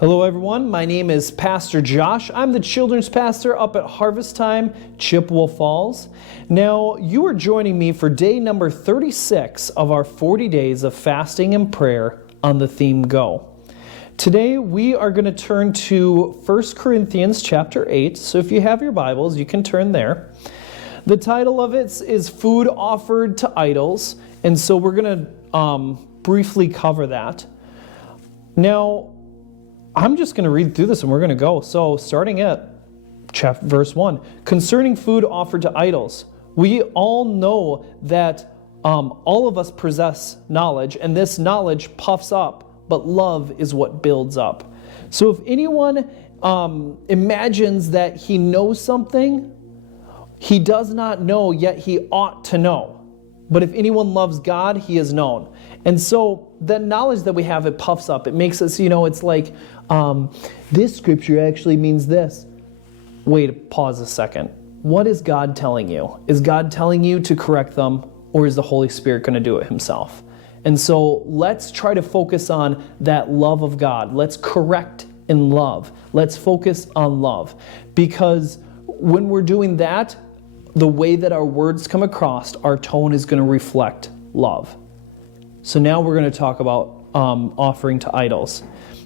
Hello everyone, my name is Pastor Josh. I'm the children's pastor up at Harvest Time, Chippewa Falls. Now, you are joining me for day number 36 of our 40 days of fasting and prayer on the theme Go. Today we are going to turn to 1 Corinthians chapter 8, so if you have your Bibles, you can turn there. The title of it is Food Offered to Idols, and so we're going to briefly cover that. Now, I'm just going to read through this and we're going to go. So starting at verse 1, concerning food offered to idols, we all know that all of us possess knowledge, and this knowledge puffs up, but love is what builds up. So if anyone imagines that he knows something, he does not know, yet he ought to know. But if anyone loves God, he is known. And so the knowledge that we have, it puffs up. It makes us, it's like, this scripture actually means this. Wait, pause a second. What is God telling you? Is God telling you to correct them, or is the Holy Spirit going to do it himself? And so let's try to focus on that love of God. Let's correct in love. Let's focus on love. Because when we're doing that, the way that our words come across, our tone is going to reflect love. So now we're going to talk about offering to idols.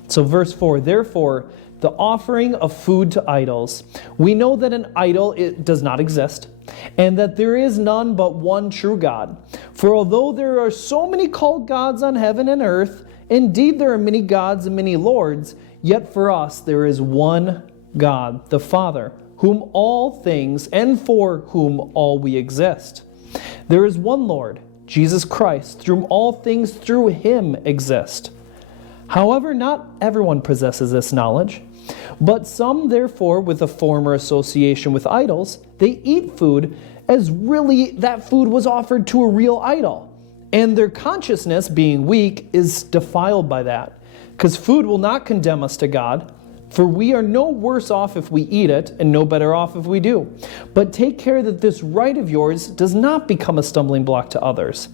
So verse 4, therefore, the offering of food to idols. We know that an idol it does not exist, and that there is none but one true God. For although there are so many called gods on heaven and earth, indeed there are many gods and many lords, yet for us there is one God, the Father, whom all things and for whom all we exist. There is one Lord, Jesus Christ, through whom all things through him exist. However, not everyone possesses this knowledge, but some, therefore, with a former association with idols, they eat food as really that food was offered to a real idol. And their consciousness, being weak, is defiled by that. Because food will not condemn us to God, for we are no worse off if we eat it, and no better off if we do. But take care that this right of yours does not become a stumbling block to others.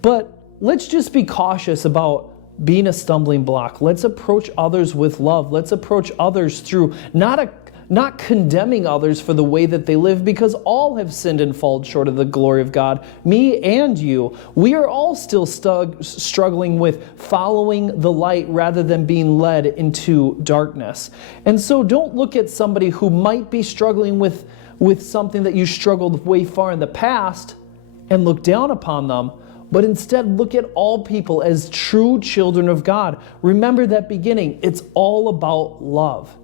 But let's just be cautious about being a stumbling block. Let's approach others with love. Let's approach others through not condemning others for the way that they live, because all have sinned and fallen short of the glory of God. Me and you. We are all still struggling with following the light rather than being led into darkness. And so don't look at somebody who might be struggling with something that you struggled way far in the past and look down upon them, but instead look at all people as true children of God. Remember that beginning. It's all about love.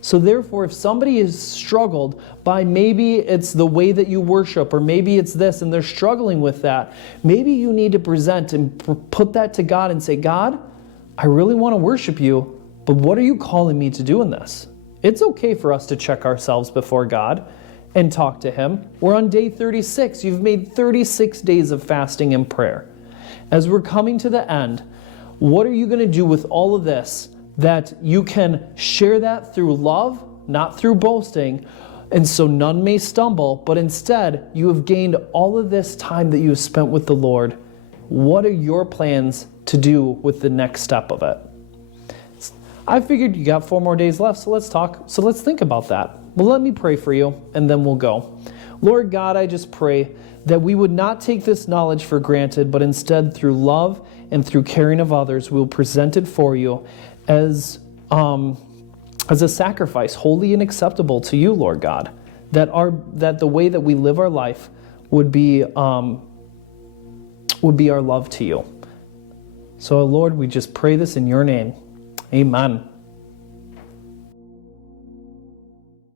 So therefore, if somebody has struggled by maybe it's the way that you worship, or maybe it's this, and they're struggling with that, maybe you need to present and put that to God and say, God, I really want to worship you, but what are you calling me to do in this? It's okay for us to check ourselves before God and talk to him. We're on day 36. You've made 36 days of fasting and prayer. As we're coming to the end, what are you going to do with all of this, that you can share that through love, not through boasting, and so none may stumble, but instead you have gained all of this time that you have spent with the Lord. What are your plans to do with the next step of it? I figured you got 4 more days left, so let's think about that. Well, let me pray for you, and then we'll go. Lord God, I just pray that we would not take this knowledge for granted, but instead through love and through caring of others, we will present it for you as a sacrifice, holy and acceptable to you, Lord God. That the way that we live our life would be our love to you. So, Lord, we just pray this in your name. Amen.